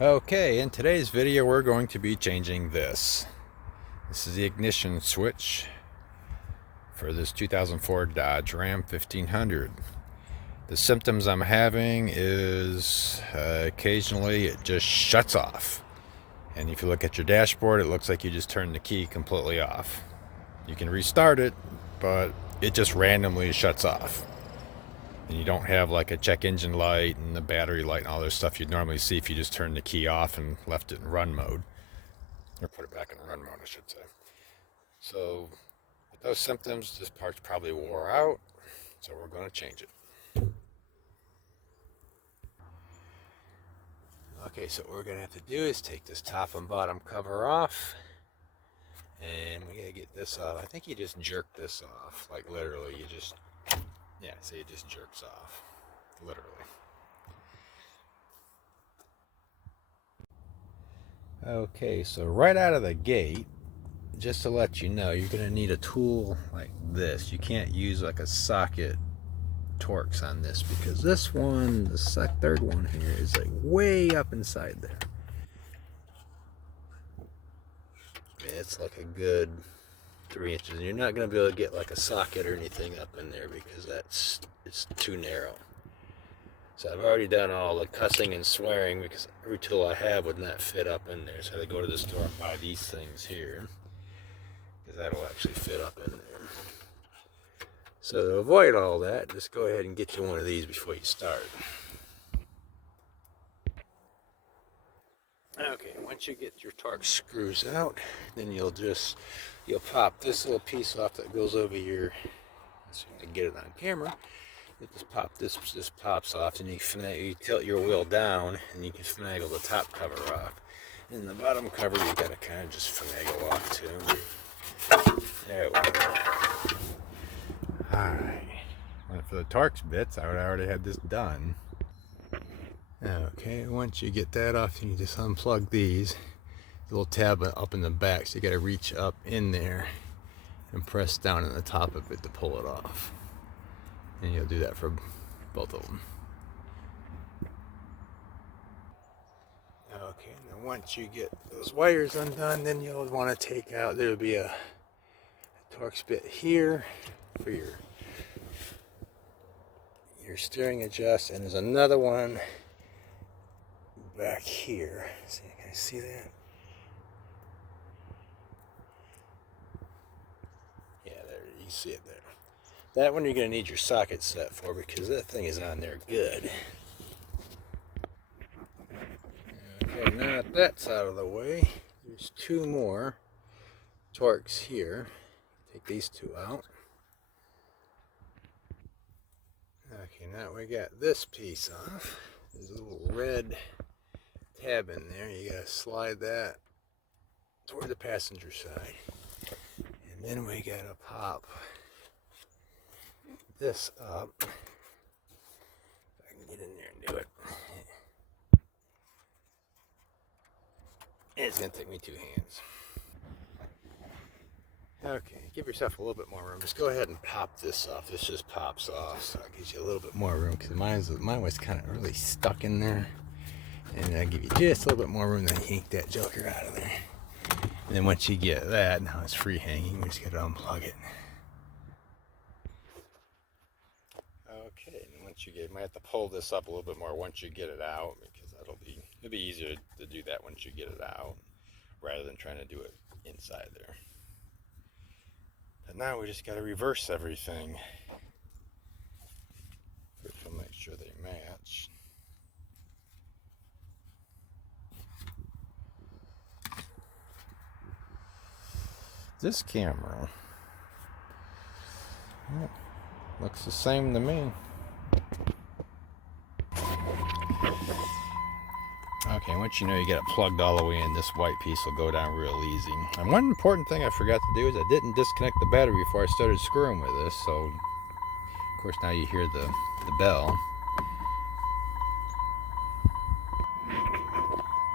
Okay, in today's video we're going to be changing this. This is the ignition switch for this 2004 Dodge Ram 1500. The symptoms I'm having is occasionally it just shuts off. And if you look at your dashboard, it looks like you just turned the key completely off. You can restart it, but it just randomly shuts off. And you don't have like a check engine light and the battery light and all this stuff you'd normally see if you just turned the key off and left it in run mode. Or put it back in run mode, I should say. So, with those symptoms, this part's probably wore out, so we're going to change it. Okay, so what we're going to have to do is take this top and bottom cover off. And we got to get this off. I think you just jerk this off. Like literally, you just... Yeah, see, it just jerks off, literally. Okay, so right out of the gate, just to let you know, you're going to need a tool like this. You can't use like a socket Torx on this because this one, the third one here, is like way up inside there. It's like a good 3 inches, and you're not going to be able to get like a socket or anything up in there because it's too narrow. So I've already done all the cussing and swearing because every tool I have would not fit up in there. So I had to go to the store and buy these things here because that'll actually fit up in there. So to avoid all that, just go ahead and get you one of these before you start. Okay, once you get your Torx screws out, then you'll pop this little piece off that goes over your, so you can get it on camera. You just pop this pops off, and you tilt your wheel down, and you can finagle the top cover off. And the bottom cover, you gotta kind of just finagle off too. There we go. Alright. Well, for the Torx bits, I would already had this done. Okay, once you get that off, you just unplug these. The little tab up in the back, so you got to reach up in there and press down on the top of it to pull it off. And you'll do that for both of them. Okay, now once you get those wires undone, then you'll want to take out, there'll be a Torx bit here for your steering adjust, and there's another one back here. See, can you see that? Yeah, there, you can see it there. That one you're going to need your socket set for because that thing is on there good. Okay, now that that's out of the way, there's two more Torx here. Take these two out. Okay, now we got this piece off. There's a little red tab in there. You gotta slide that toward the passenger side. And then we gotta pop this up. If I can get in there and do it. It's gonna take me 2 hands. Okay, give yourself a little bit more room. Just go ahead and pop this off. This just pops off, so it gives you a little bit more room because mine was kind of really stuck in there. And I'll give you just a little bit more room to yank that joker out of there. And then once you get that, now it's free hanging. We just got to unplug it. Okay, and once you might have to pull this up a little bit more once you get it out because it'll be easier to do that once you get it out rather than trying to do it inside there. And now we just got to reverse everything. First we'll make sure they match. This camera looks the same to me. Okay, once you know you get it plugged all the way in, this white piece will go down real easy. And one important thing I forgot to do is I didn't disconnect the battery before I started screwing with this, so of course now you hear the bell.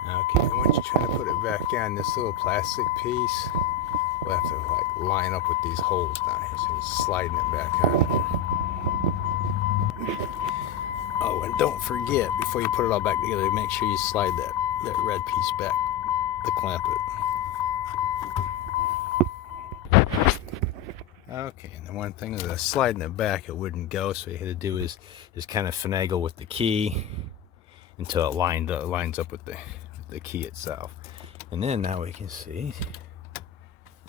Okay, and once you try to put it back on, this little plastic piece will have to like line up with these holes down here, so you're sliding it back on. Oh, and don't forget, before you put it all back together, make sure you slide that that red piece back to clamp it. Okay, and the one thing is the slide in the back, it wouldn't go, so what you had to do is kind of finagle with the key until it lines up with the key itself. And then now we can see,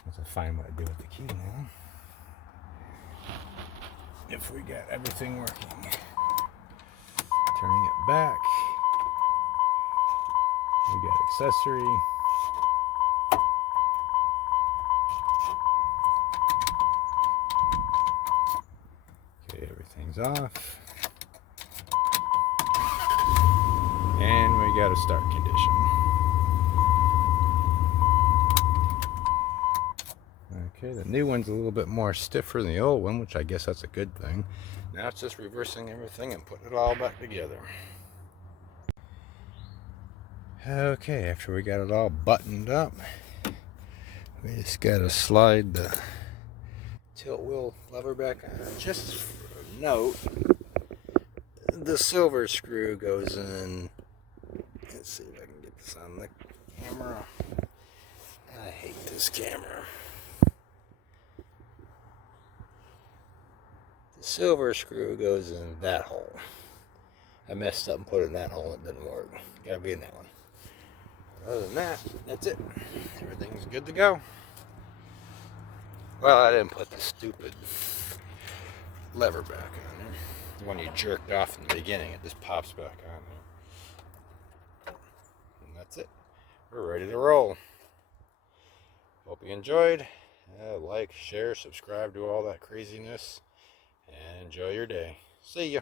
let's find what I do with the key now. If we got everything working. Turning it back. We got accessory. Okay, everything's off. And we got a start condition. Okay, the new one's a little bit more stiffer than the old one, which I guess that's a good thing. Now it's just reversing everything and putting it all back together. Okay, after we got it all buttoned up, we just gotta slide the tilt wheel lever back on. Just for a note, the silver screw goes in. Let's see if I can get this on the camera. I hate this camera. The silver screw goes in that hole. I messed up and put it in that hole and it didn't work. Gotta be in that one. Other than that, that's it. Everything's good to go. Well, I didn't put the stupid lever back on there. The one you jerked off in the beginning, it just pops back on there. And that's it. We're ready to roll. Hope you enjoyed. Like, share, subscribe, do all that craziness. And enjoy your day. See ya.